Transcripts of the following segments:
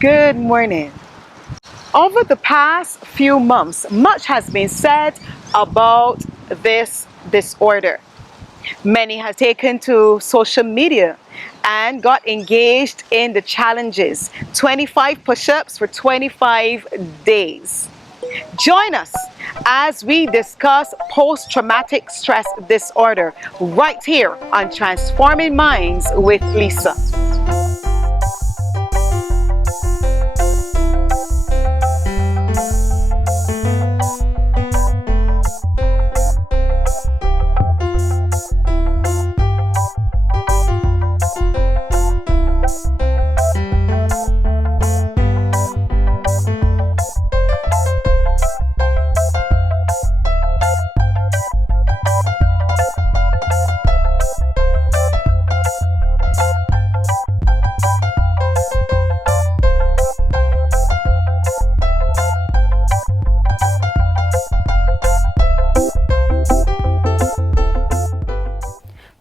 Good morning. Over the past few months, much has been said about this disorder. Many have taken to social media and got engaged in the challenges 25 push ups for 25 days. Join us as we discuss post traumatic stress disorder right here on Transforming Minds with Lisa.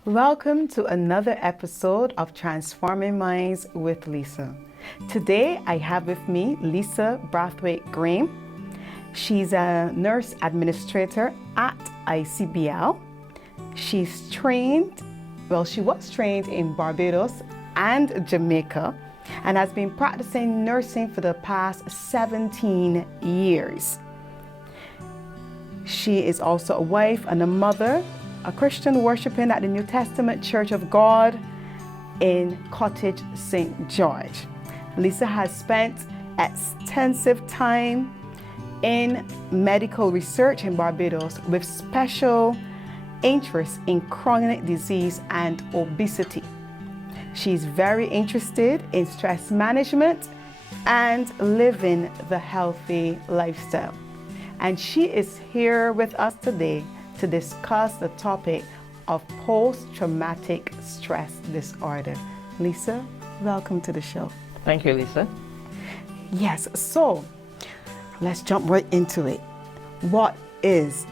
Welcome to another episode of Transforming Minds with Lisa. Today I have with me Lisa Brathwaite Graham. She's a nurse administrator at ICBL. She was trained in Barbados and Jamaica and has been practicing nursing for the past 17 years. She is also a wife and a mother, a Christian worshiping at the New Testament Church of God in Cottage, St. George. Lisa has spent extensive time in medical research in Barbados with special interest in chronic disease and obesity. She's very interested in stress management and living the healthy lifestyle. And she is here with us today to discuss the topic of post-traumatic stress disorder. Lisa, welcome to the show. Thank you, Lisa. Yes, so let's jump right into it. What is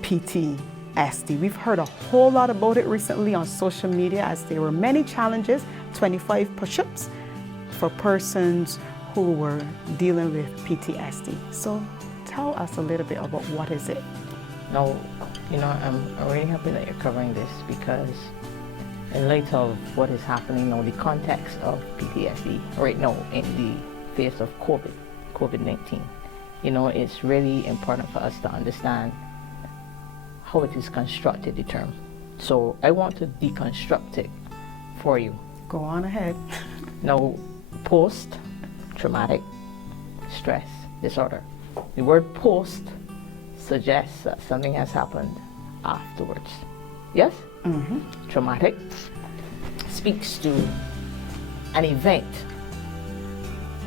PTSD? We've heard a whole lot about it recently on social media as there were many challenges, 25 push-ups for persons who were dealing with PTSD. So tell us a little bit about what is it? Now, I'm really happy that you're covering this because in light of what is happening now, the context of PTSD right now in the face of COVID-19, it's really important for us to understand how it is constructed, the term. So I want to deconstruct it for you. Go on ahead. Now, post-traumatic stress disorder. The word post suggests that something has happened afterwards. Yes? Mm-hmm. Traumatic speaks to an event,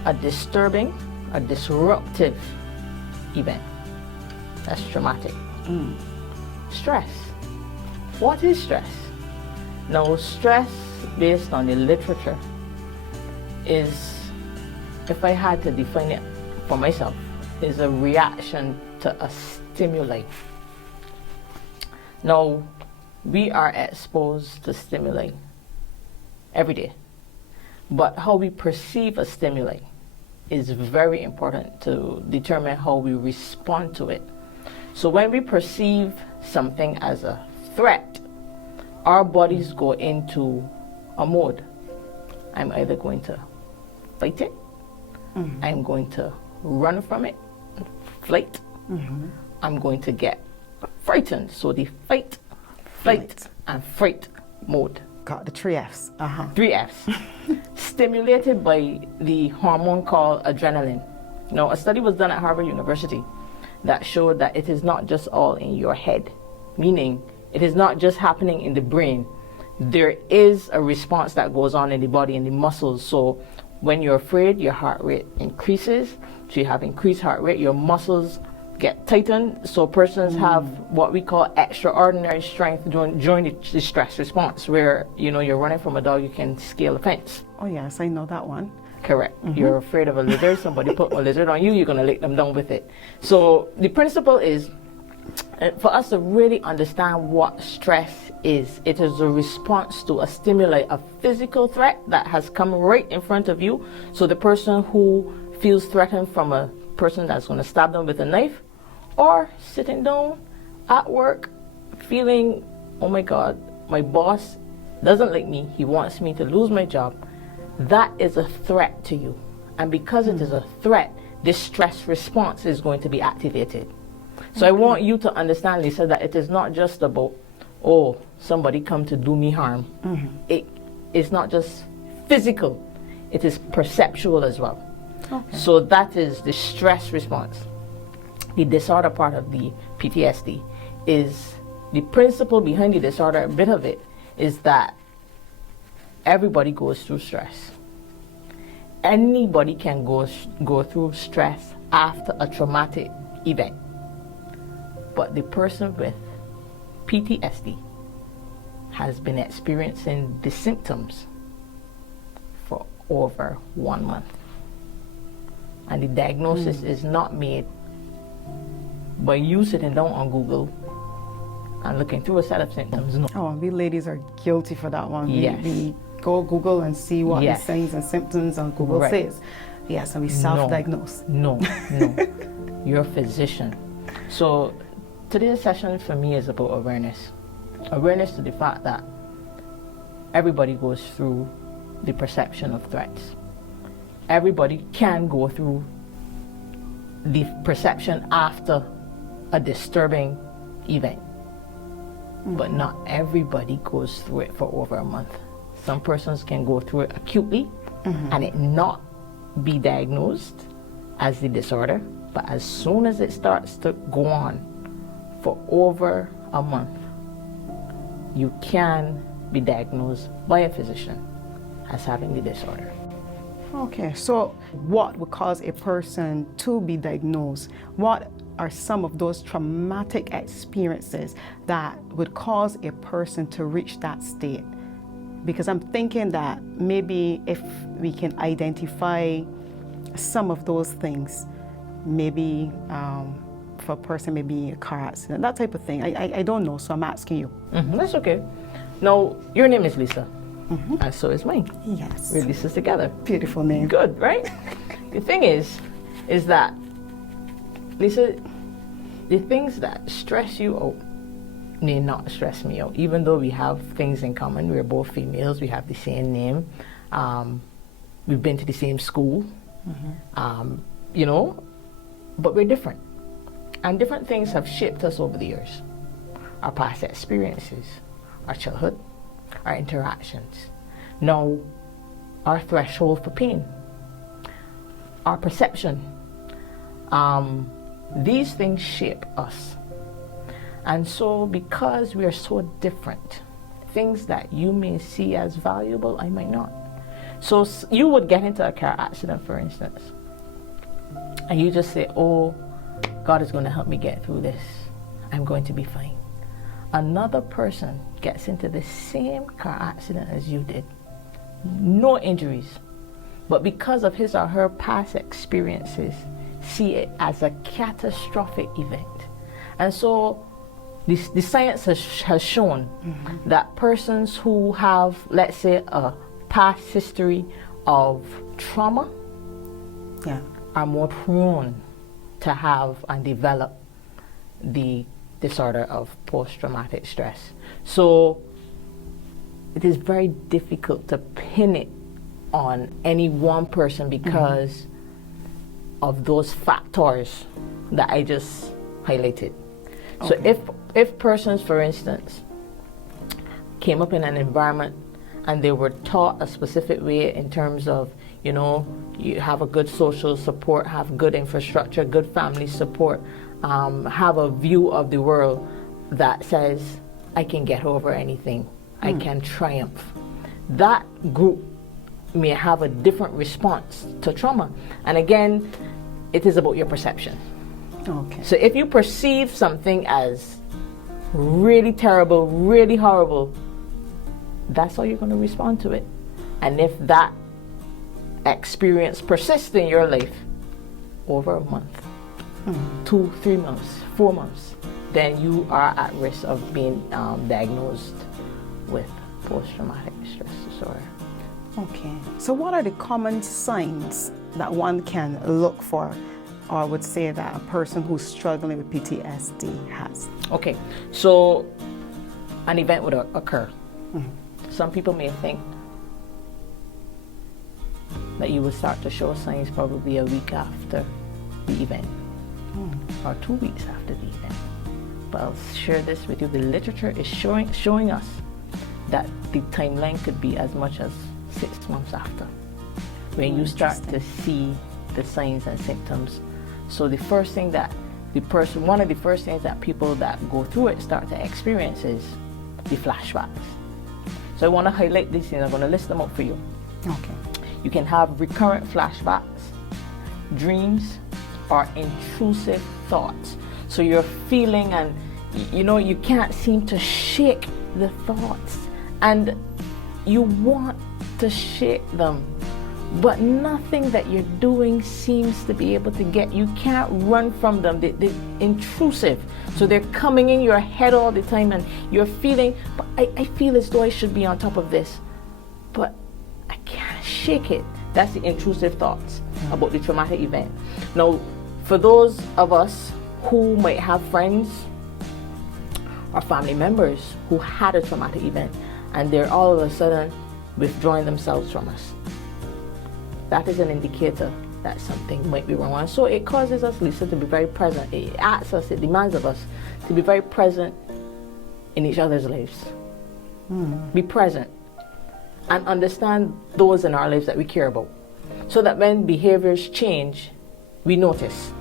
a disturbing, a disruptive event. That's traumatic. Stress. What is stress? Now, stress, based on the literature, is, if I had to define it for myself, is a reaction to a stimuli. Now, we are exposed to stimuli every day, but how we perceive a stimuli is very important to determine how we respond to it. So when we perceive something as a threat, our bodies go into a mode. I'm either going to fight it, I'm going to run from it, flight, I'm going to get frightened. So the fight, flight, and fright mode. Got the three Fs. 3 Fs. Stimulated by the hormone called adrenaline. Now, a study was done at Harvard University that showed that it is not just all in your head, meaning it is not just happening in the brain. There is a response that goes on in the body and the muscles. So when you're afraid, your heart rate increases. So you have increased heart rate, your muscles get tightened. So persons have what we call extraordinary strength during the stress response, where you're running from a dog, you can scale a fence. Oh yes, I know that one. Correct. You're afraid of a lizard, somebody put a lizard on you, you're going to lick them down with it. So the principle is And for us to really understand what stress is, it is a response to a stimuli, a physical threat that has come right in front of you. So the person who feels threatened from a person that's going to stab them with a knife, or sitting down at work feeling, oh my God, my boss doesn't like me, he wants me to lose my job. That is a threat to you. And because it is a threat, this stress response is going to be activated. So I want you to understand, Lisa, that it is not just about, oh, somebody come to do me harm. It is not just physical, it is perceptual as well. Okay. So that is the stress response. The disorder part of the PTSD is the principle behind the disorder. A bit of it is that everybody goes through stress. Anybody can go through stress after a traumatic event. But the person with PTSD has been experiencing the symptoms for over 1 month. And the diagnosis is not made by you sitting down on Google and looking through a set of symptoms. No. Oh, we ladies are guilty for that one. Yes. We go Google and see what Yes. the signs and symptoms on Google Right. says. Yes, and we self-diagnose. No. You're a physician. So today's session for me is about awareness. Awareness to the fact that everybody goes through the perception of threats. Everybody can go through the perception after a disturbing event. But not everybody goes through it for over a month. Some persons can go through it acutely and it not be diagnosed as the disorder, but as soon as it starts to go on for over a month, you can be diagnosed by a physician as having the disorder. Okay, so what would cause a person to be diagnosed? What are some of those traumatic experiences that would cause a person to reach that state? Because I'm thinking that maybe if we can identify some of those things, maybe for a person, maybe a car accident, that type of thing. I don't know, so I'm asking you. That's okay. Now, your name is Lisa, and so is mine. Yes. We're Lisas together. Beautiful name. Good, right? The thing is that, Lisa, the things that stress you out may not stress me out, even though we have things in common. We're both females, we have the same name, we've been to the same school, you know, but we're different. And different things have shaped us over the years. Our past experiences, our childhood, our interactions. Now, our threshold for pain, our perception. These things shape us. And so because we are so different, things that you may see as valuable, I might not. So you would get into a car accident, for instance, and you just say, oh, God is going to help me get through this. I'm going to be fine. Another person gets into the same car accident as you did, no injuries, but because of his or her past experiences, see it as a catastrophic event. And so the science has shown that persons who have, let's say, a past history of trauma are more prone to have and develop the disorder of post-traumatic stress. So it is very difficult to pin it on any one person because of those factors that I just highlighted. Okay. So if persons, for instance, came up in an environment and they were taught a specific way in terms of, you know, you have a good social support, have good infrastructure, good family support, have a view of the world that says, I can get over anything, I can triumph. That group may have a different response to trauma. And again, it is about your perception. Okay. So if you perceive something as really terrible, really horrible, that's how you're going to respond to it. And if that experience persists in your life over a month, 2, 3 months, 4 months, then you are at risk of being diagnosed with post-traumatic stress disorder. Okay. So what are the common signs that one can look for, or would say that a person who's struggling with PTSD has? Okay, so an event would occur. Some people may think that you will start to show signs probably a week after the event, or 2 weeks after the event. But I'll share this with you. The literature is showing us that the timeline could be as much as 6 months after, when you start to see the signs and symptoms. So the first thing that one of the first things that people that go through it start to experience is the flashbacks. So I want to highlight these things. I'm going to list them up for you. Okay. You can have recurrent flashbacks, dreams, or intrusive thoughts. So you're feeling, and you can't seem to shake the thoughts, and you want to shake them, but nothing that you're doing seems to be able to get. You can't run from them. They're intrusive. So they're coming in your head all the time, and you're feeling, but I feel as though I should be on top of this, but I can't shake it. That's the intrusive thoughts about the traumatic event. Now, for those of us who might have friends or family members who had a traumatic event, and they're all of a sudden withdrawing themselves from us, that is an indicator that something might be wrong. And so it causes us, Lisa, to be very present. It asks us, it demands of us to be very present in each other's lives. Be present and understand those in our lives that we care about, so that when behaviors change, we notice.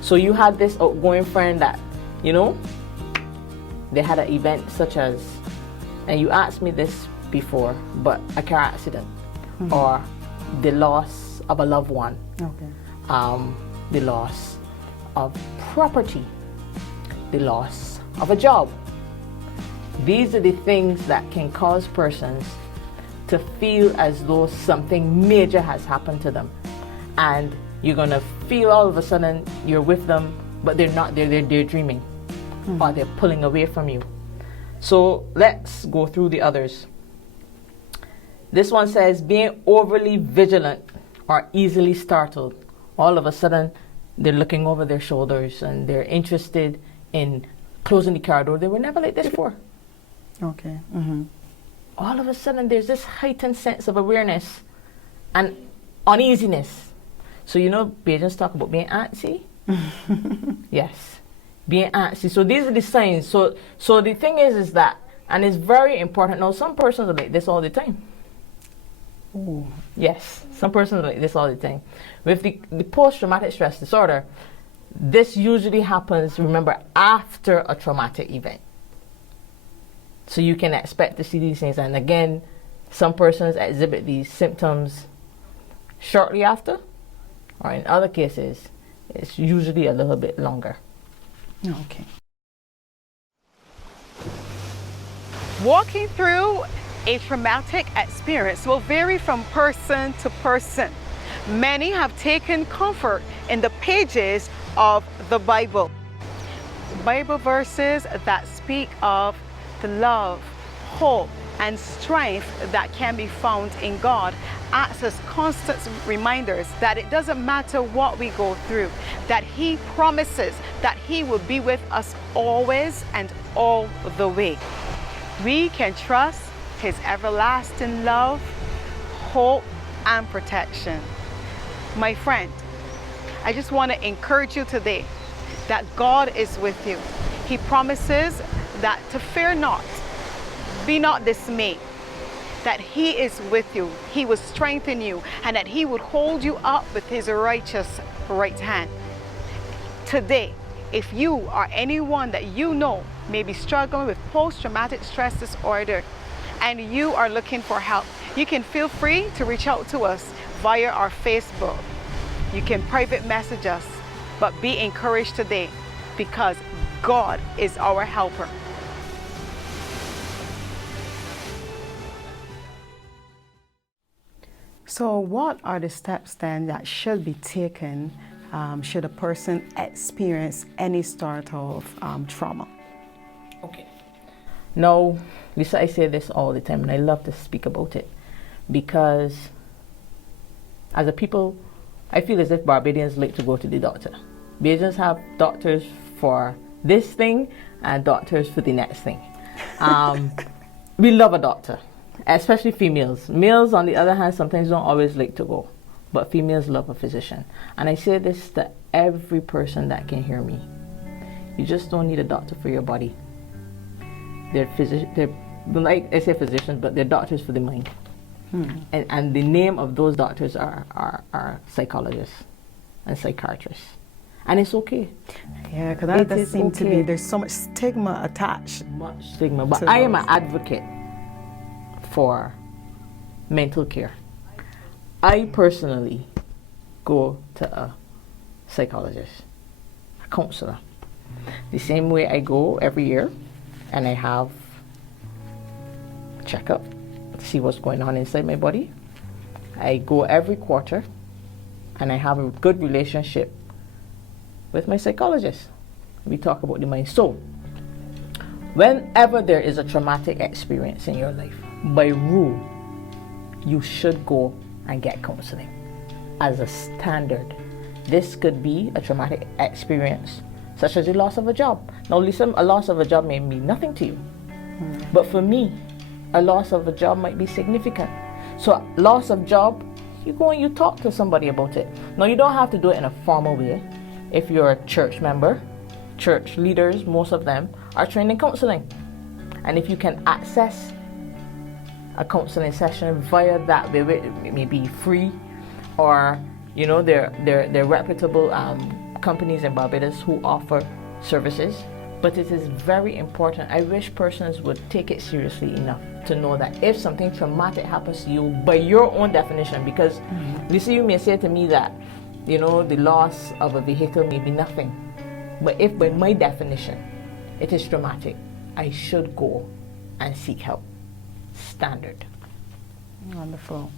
So you had this outgoing friend that, they had an event such as, and you asked me this before, but a car accident, or the loss of a loved one, the loss of property, the loss of a job. These are the things that can cause persons to feel as though something major has happened to them, and you're gonna feel all of a sudden you're with them, but they're not there. They're dreaming, or they're pulling away from you. So let's go through the others. This one says being overly vigilant or easily startled. All of a sudden, they're looking over their shoulders and they're interested in closing the car door. They were never like this before. Okay. All of a sudden, there's this heightened sense of awareness and uneasiness. So Bajans talk about being antsy. Yes, being antsy. So these are the signs. So the thing is that, and it's very important. Now, some persons are like this all the time. Ooh. Yes, some persons are like this all the time. With the post-traumatic stress disorder, this usually happens, remember, after a traumatic event. So you can expect to see these things. And again, some persons exhibit these symptoms shortly after, or in other cases, it's usually a little bit longer. Okay. Walking through a traumatic experience will vary from person to person. Many have taken comfort in the pages of the Bible. Bible verses that speak of the love, hope, and strength that can be found in God acts as constant reminders that it doesn't matter what we go through, that He promises that He will be with us always and all the way. We can trust His everlasting love, hope, and protection. My friend, I just want to encourage you today that God is with you. He promises that to fear not, be not dismayed, that He is with you, He will strengthen you, and that He would hold you up with His righteous right hand. Today, if you or anyone that you know may be struggling with post-traumatic stress disorder and you are looking for help, you can feel free to reach out to us via our Facebook. You can private message us, but be encouraged today because God is our helper. So what are the steps then that should be taken should a person experience any sort of trauma? Okay. Now, Lisa, I say this all the time, and I love to speak about it because as a people, I feel as if Barbadians like to go to the doctor. Barbadians have doctors for this thing and doctors for the next thing. We love a doctor, especially females. Males, on the other hand, sometimes don't always like to go, but females love a physician. And I say this to every person that can hear me. You just don't need a doctor for your body. They're like I say physicians, but they're doctors for the mind. And the name of those doctors are psychologists and psychiatrists. And it's okay. Yeah, because that does seem to be, there's so much stigma attached. Much stigma. But I am an advocate for mental care. I personally go to a psychologist, a counselor. The same way I go every year and I have a checkup to see what's going on inside my body. I go every quarter and I have a good relationship with my psychologist. We talk about the mind. So, whenever there is a traumatic experience in your life, by rule, you should go and get counseling as a standard. This could be a traumatic experience, such as the loss of a job. Now, listen, a loss of a job may mean nothing to you. But for me, a loss of a job might be significant. So, loss of job, you go and you talk to somebody about it. Now, you don't have to do it in a formal way. If you're a church member, church leaders, most of them are trained in counseling. And if you can access a counseling session via that way, it may be free, or you know, they're reputable companies in Barbados who offer services. But it is very important. I wish persons would take it seriously enough to know that if something traumatic happens to you, by your own definition, because Lisa, you may say to me that, you know, the loss of a vehicle may be nothing. But if by my definition it is traumatic, I should go and seek help. Standard. Wonderful.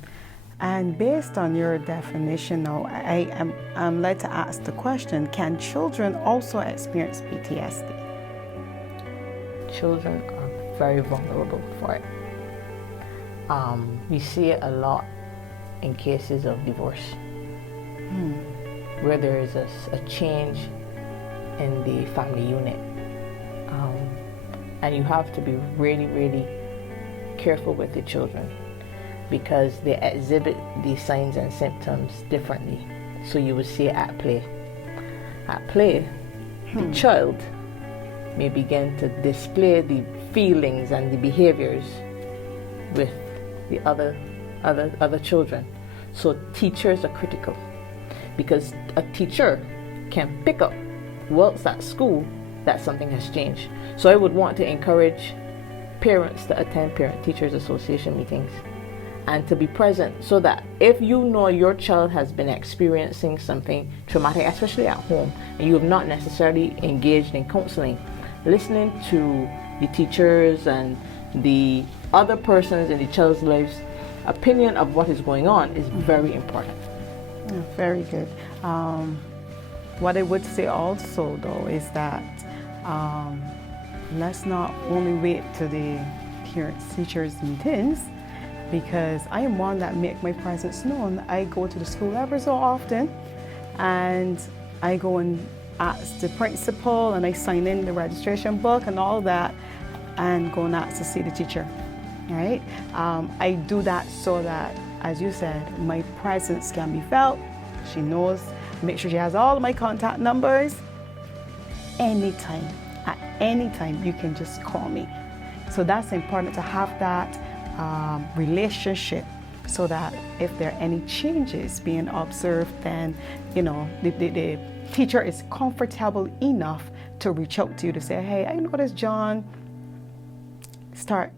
And based on your definition now, I'm led to ask the question, can children also experience PTSD? Children are very vulnerable for it. We see it a lot in cases of divorce. Where there is a change in the family unit. And you have to be really, really careful with the children because they exhibit these signs and symptoms differently. So you will see it at play. At play, the child may begin to display the feelings and the behaviors with the other children. So teachers are critical, because a teacher can pick up whilst at school that something has changed. So I would want to encourage parents to attend Parent-Teachers Association meetings and to be present, so that if you know your child has been experiencing something traumatic, especially at home, and you have not necessarily engaged in counseling, listening to the teachers and the other persons in the child's lives' opinion of what is going on is very important. Yeah, very good. What I would say also, though, is that let's not only wait to the parents-teachers meetings, because I am one that make my presence known. I go to the school ever so often, and I go and ask the principal, and I sign in the registration book and all that, and go and ask to see the teacher, right? I do that so that, as you said, my presence can be felt. She knows, make sure she has all of my contact numbers. Anytime, at any time, you can just call me. So that's important, to have that relationship, so that if there are any changes being observed, then, you know, the teacher is comfortable enough to reach out to you to say, hey, I noticed John start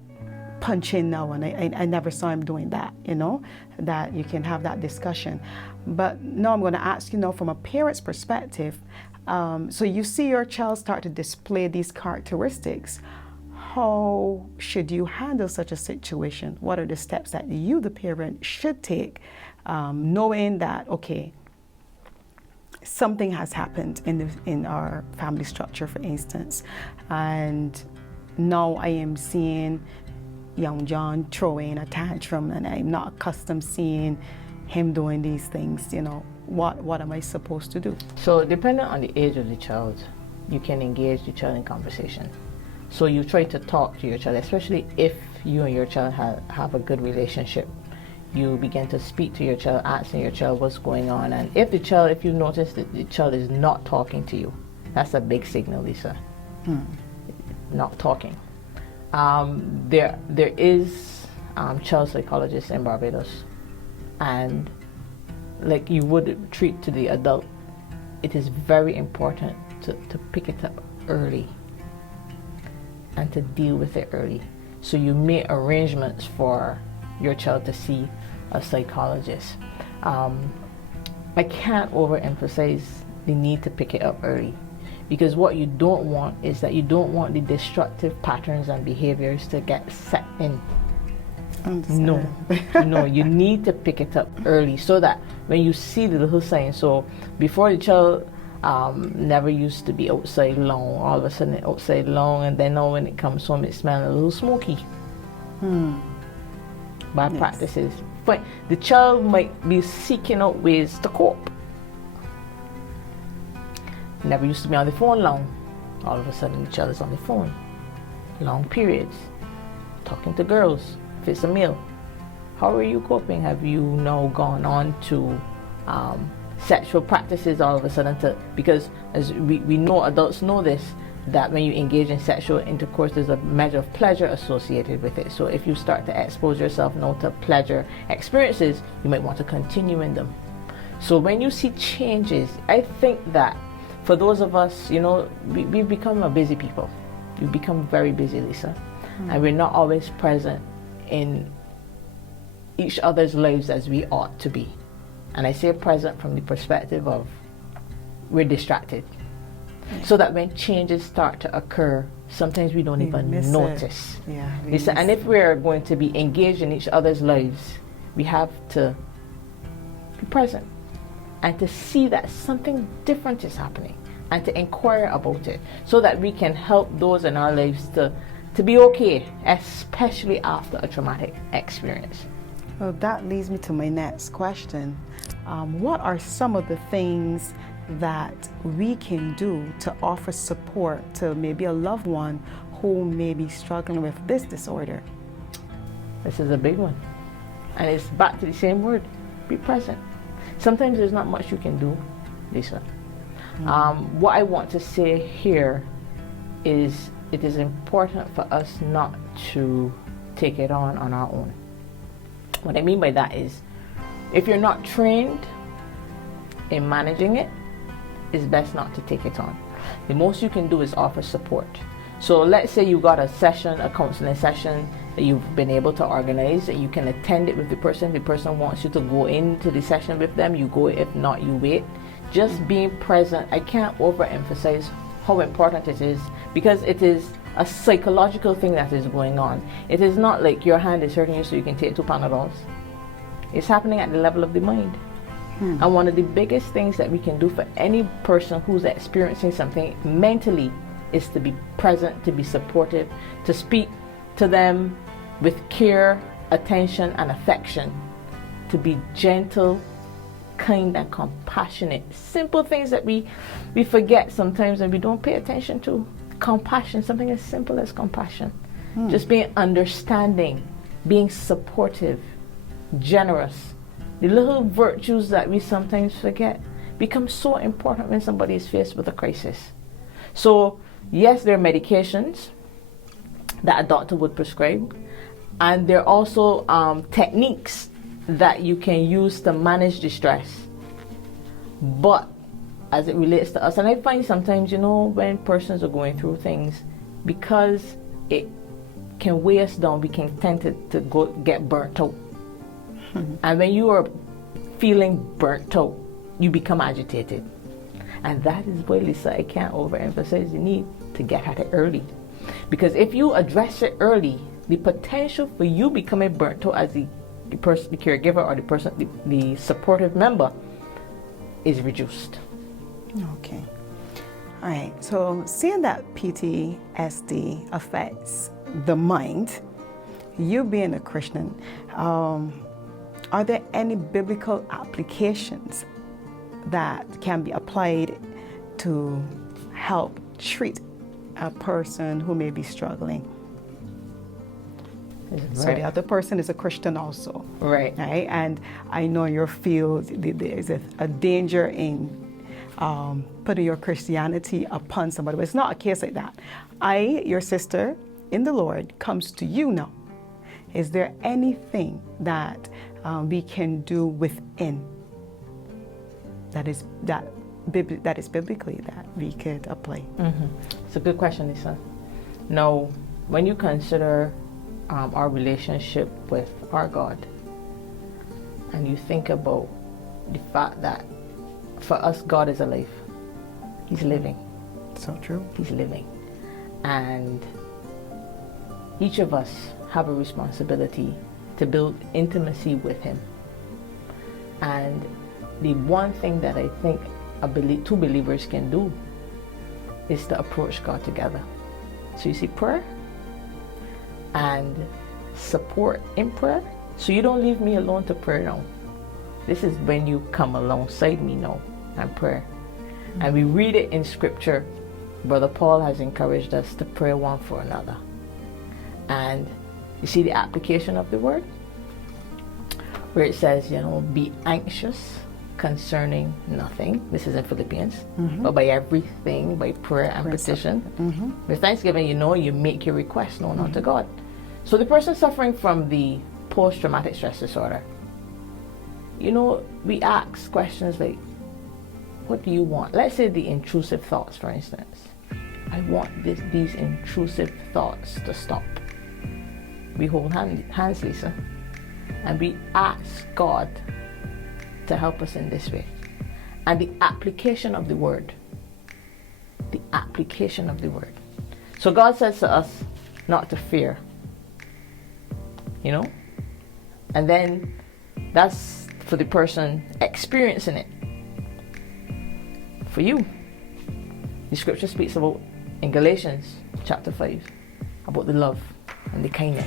punching now, and I never saw him doing that, you know, that you can have that discussion. But now I'm going to ask you now from a parent's perspective, so you see your child start to display these characteristics. How should you handle such a situation? What are the steps that you, the parent, should take, knowing that, okay, something has happened in our family structure, for instance, and now I am seeing young John throwing a tantrum, and I'm not accustomed seeing him doing these things, you know, what am I supposed to do? So depending on the age of the child, you can engage the child in conversation. So you try to talk to your child, especially if you and your child have a good relationship. You begin to speak to your child, asking your child what's going on. And if you notice that the child is not talking to you, that's a big signal, Lisa. Not talking. There is child psychologists in Barbados, and like you would treat to the adult, it is very important to pick it up early and to deal with it early. So you make arrangements for your child to see a psychologist. I can't overemphasize the need to pick it up early, because what you don't want is that you don't want the destructive patterns and behaviors to get set in. No, you need to pick it up early so that when you see the little signs, so before the child never used to be outside long, all of a sudden outside long, and then now when it comes home it smells a little smoky. Bad practices. But the child might be seeking out ways to cope. Never used to be on the phone long. All of a sudden the child is on the phone. Long periods. Talking to girls. If it's a male. How are you coping? Have you now gone on to sexual practices all of a sudden? Because as we know, adults know this, that when you engage in sexual intercourse, there's a measure of pleasure associated with it. So if you start to expose yourself now to pleasure experiences, you might want to continue in them. So when you see changes, I think that for those of us, you know, we've become a busy people. We've become very busy, Lisa. And we're not always present in each other's lives as we ought to be. And I say present from the perspective of we're distracted. So that when changes start to occur, sometimes we don't even notice. Lisa, and if we're going to be engaged in each other's lives, we have to be present and to see that something different is happening and to inquire about it so that we can help those in our lives to be okay, especially after a traumatic experience. Well, that leads me to my next question. What are some of the things that we can do to offer support to maybe a loved one who may be struggling with this disorder? This is a big one. And it's back to the same word, be present. Sometimes there's not much you can do, Lisa. What I want to say here is it is important for us not to take it on our own. What I mean by that is, if you're not trained in managing it, it's best not to take it on. The most you can do is offer support. So let's say you got a session, a counseling session that you've been able to organize, and you can attend it with the person. The person wants you to go into the session with them, you go. If not, you wait. Just being present, I can't overemphasize how important it is, because it is a psychological thing that is going on. It is not like your hand is hurting you so you can take 2 Panadols. It's happening at the level of the mind. And one of the biggest things that we can do for any person who's experiencing something mentally is to be present, to be supportive, to speak to them with care, attention, and affection, to be gentle, kind, and compassionate. Simple things that we forget sometimes and we don't pay attention to. Compassion, something as simple as compassion. Just being understanding, being supportive, generous. The little virtues that we sometimes forget become so important when somebody is faced with a crisis. So, yes, there are medications that a doctor would prescribe, and there are also techniques that you can use to manage the stress. But as it relates to us, and I find sometimes, you know, when persons are going through things, because it can weigh us down, we can tend to go get burnt out. And when you are feeling burnt out, you become agitated. And that is why, Lisa, I can't overemphasize the need to get at it early. Because if you address it early, the potential for you becoming burnt out as the caregiver or the supportive member is reduced. Okay. All right, so seeing that PTSD affects the mind, you being a Christian, are there any biblical applications that can be applied to help treat a person who may be struggling? So the other person is a Christian also. Right. Right? And I know in your field there's a danger in putting your Christianity upon somebody, but it's not a case like that. Your sister in the Lord, comes to you now. Is there anything that we can do within that is biblically that we could apply? Mm-hmm. It's a good question, Lisa. Now, when you consider our relationship with our God, and you think about the fact that for us, God is alive. He's living. So true. He's living. And each of us have a responsibility to build intimacy with Him. And the one thing that I think two believers can do is to approach God together. So you see, prayer and support in prayer. So you don't leave me alone to pray now. This is when you come alongside me now and pray. Mm-hmm. And we read it in Scripture. Brother Paul has encouraged us to pray one for another. And you see the application of the word? Where it says, be anxious concerning nothing. This is in Philippians. Mm-hmm. But by everything, by prayer and petition. Mm-hmm. With thanksgiving, you make your request known unto God. So the person suffering from the post-traumatic stress disorder, we ask questions like, what do you want? Let's say the intrusive thoughts, for instance. I want these intrusive thoughts to stop. We hold hands, Lisa, and we ask God to help us in this way. And the application of the word. The application of the word. So God says to us not to fear. And then that's for the person experiencing it. For you, the scripture speaks about, in Galatians chapter 5, about the love and the kindness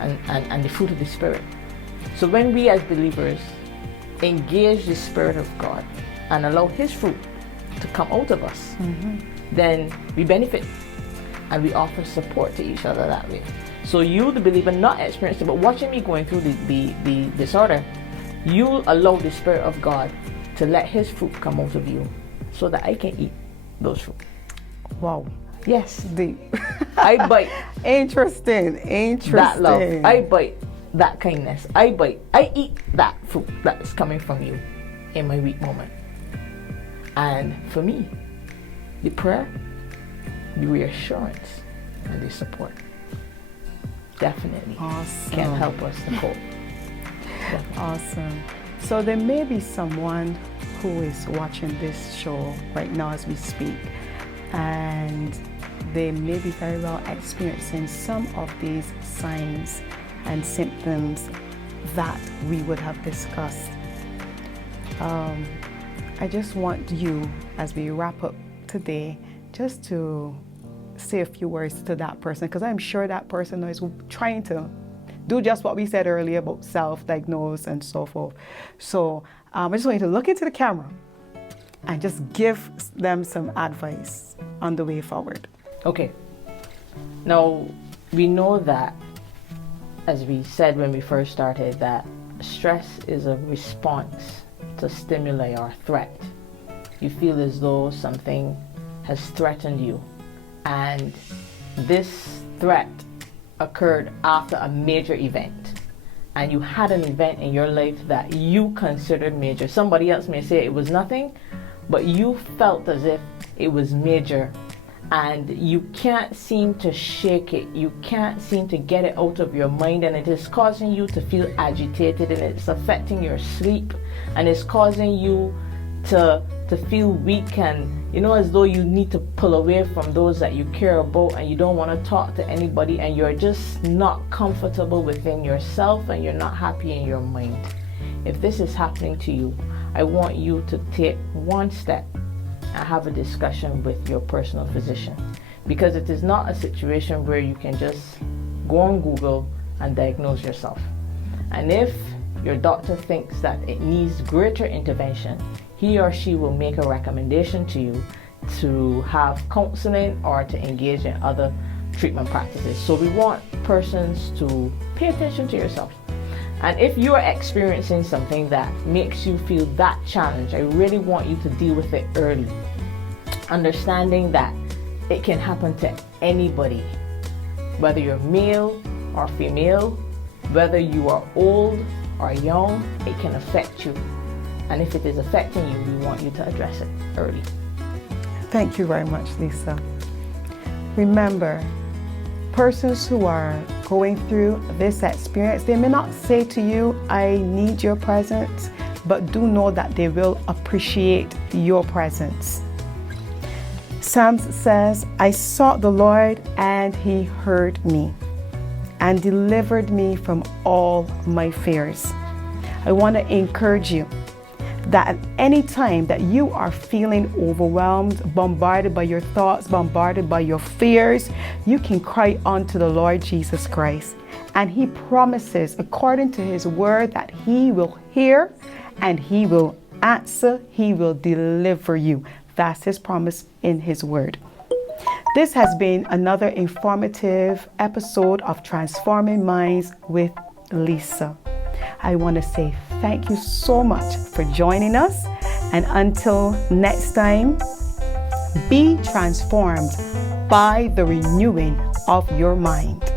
and the fruit of the Spirit. So when we as believers engage the Spirit of God and allow His fruit to come out of us, mm-hmm. then we benefit and we offer support to each other that way. So you, the believer, not experienced it, but watching me going through the disorder, you allow the Spirit of God to let His fruit come out of you so that I can eat those fruit. Wow. Yes. Deep. I bite. Interesting. That love. I bite that kindness. I eat that fruit that's coming from you in my weak moment. And for me, the prayer, the reassurance, and the support definitely can help us to cope. Awesome. So there may be someone who is watching this show right now as we speak, and they may be very well experiencing some of these signs and symptoms that we would have discussed. I just want you, as we wrap up today, just to say a few words to that person, because I'm sure that person is trying to do just what we said earlier about self-diagnose and so forth. So I just want you to look into the camera and just give them some advice on the way forward. Okay. Now, we know that, as we said when we first started, that stress is a response to stimuli or threat. You feel as though something has threatened you, and this threat occurred after a major event, and you had an event in your life that you considered major. Somebody else may say it was nothing, but you felt as if it was major, and you can't seem to shake it. You can't seem to get it out of your mind, and it is causing you to feel agitated, and it's affecting your sleep, and it's causing you to feel weak, and as though you need to pull away from those that you care about, and you don't want to talk to anybody, and you're just not comfortable within yourself, and you're not happy in your mind. If this is happening to you, I want you to take one step and have a discussion with your personal physician, because it is not a situation where you can just go on Google and diagnose yourself. And if your doctor thinks that it needs greater intervention, he or she will make a recommendation to you to have counseling or to engage in other treatment practices. So we want persons to pay attention to yourself. And if you are experiencing something that makes you feel that challenge, I really want you to deal with it early, understanding that it can happen to anybody, whether you're male or female, whether you are old or young, it can affect you. And if it is affecting you, we want you to address it early. Thank you very much, Lisa. Remember, persons who are going through this experience, they may not say to you, I need your presence, but do know that they will appreciate your presence. Psalms says, I sought the Lord and he heard me and delivered me from all my fears. I want to encourage you that at any time that you are feeling overwhelmed, bombarded by your thoughts, bombarded by your fears, you can cry unto the Lord Jesus Christ. And he promises, according to his word, that he will hear and he will answer, he will deliver you. That's his promise in his word. This has been another informative episode of Transforming Minds with Lisa. I want to say thank you so much for joining us. And until next time, be transformed by the renewing of your mind.